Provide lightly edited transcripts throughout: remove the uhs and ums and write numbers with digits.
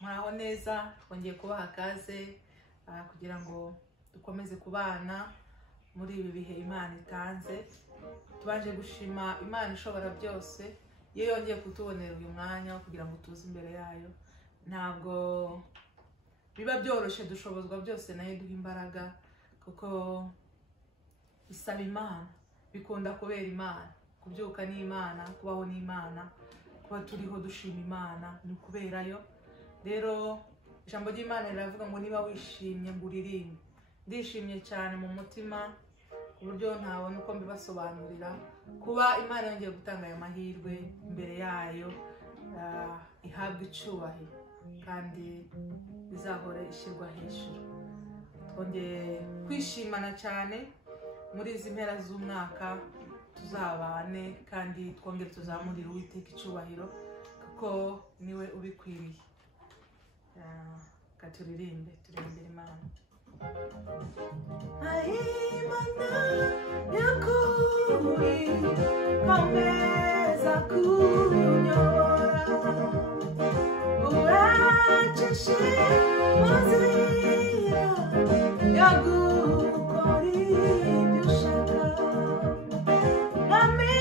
muraho neza twongeye kubaha akaze kugira ngo dukomeze kubana muri ibi bihe Imana itanze. Tubanje gushima Imana ishobora byose iyo yongeye kutubonera uyu mwanya kugira ngo tuze imbere yayo. Ntabwo biba byoroshye dushobozwa byose nayo duha imbaraga, kuko bisaba Imana, bikunda kubera Imana, kubyuka ni Imana, kubaho ni Imana, kuba turiho dushima Imana ni kuberayo. Rero ijambo ry'Imana riravuga ngo niba wishimye ngo uririmbe. Ndishimye cyane mu mutima ku buryo ntabona uko mbibasobanurira kuba Imana yongeye gutanga aya mahirwe imbere yayo, ihabwa icyubahiro kandi izahora ishyirwa hejuru. Twongeye kwishimana cyane muri izi mpera z'umwaka, tuzabane kandi twongere tuzamurire Uwiteka icyubahiro kuko niwe ubikwiriye. Katuririmbe, turirimbire Imana. Imana y'ukuri komeza kunyobora, uracishe mu nzira yo gukora ibyo ushaka, nami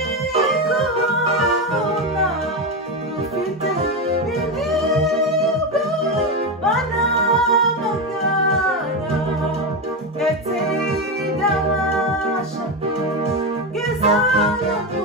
kubona ufite ibiribwa banamagana ndetse n'abasha kugezanya ku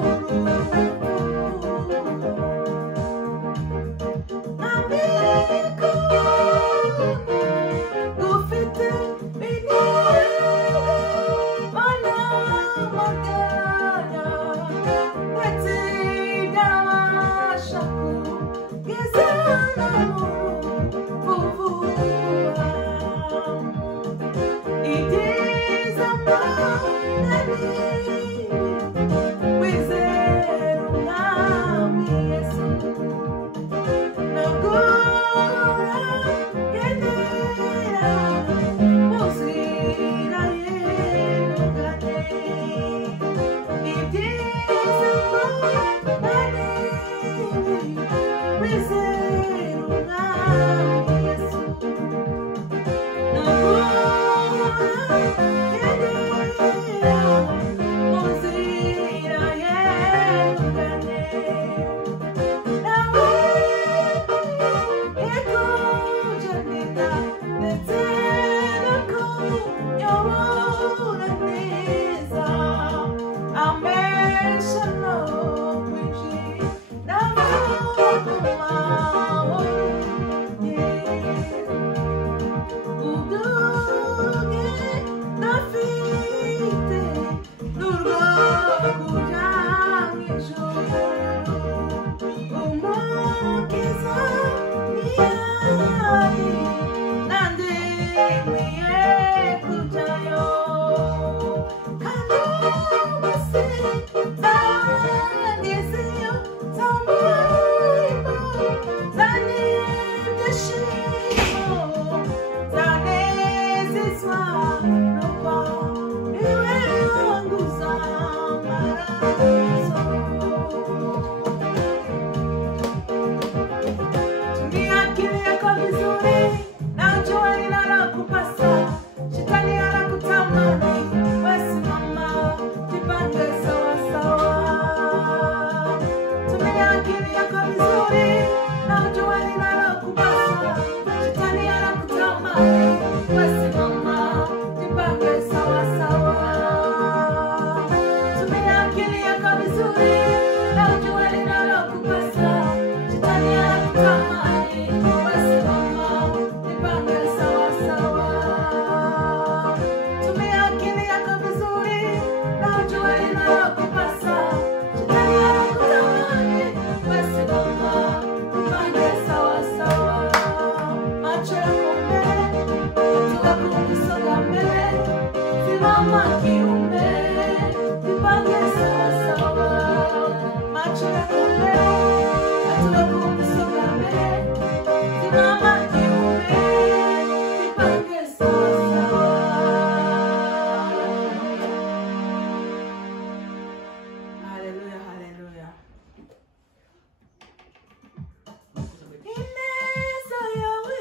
Ineza yawe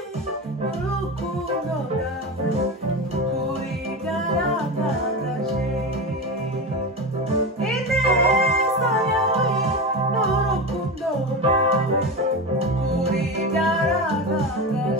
Bye.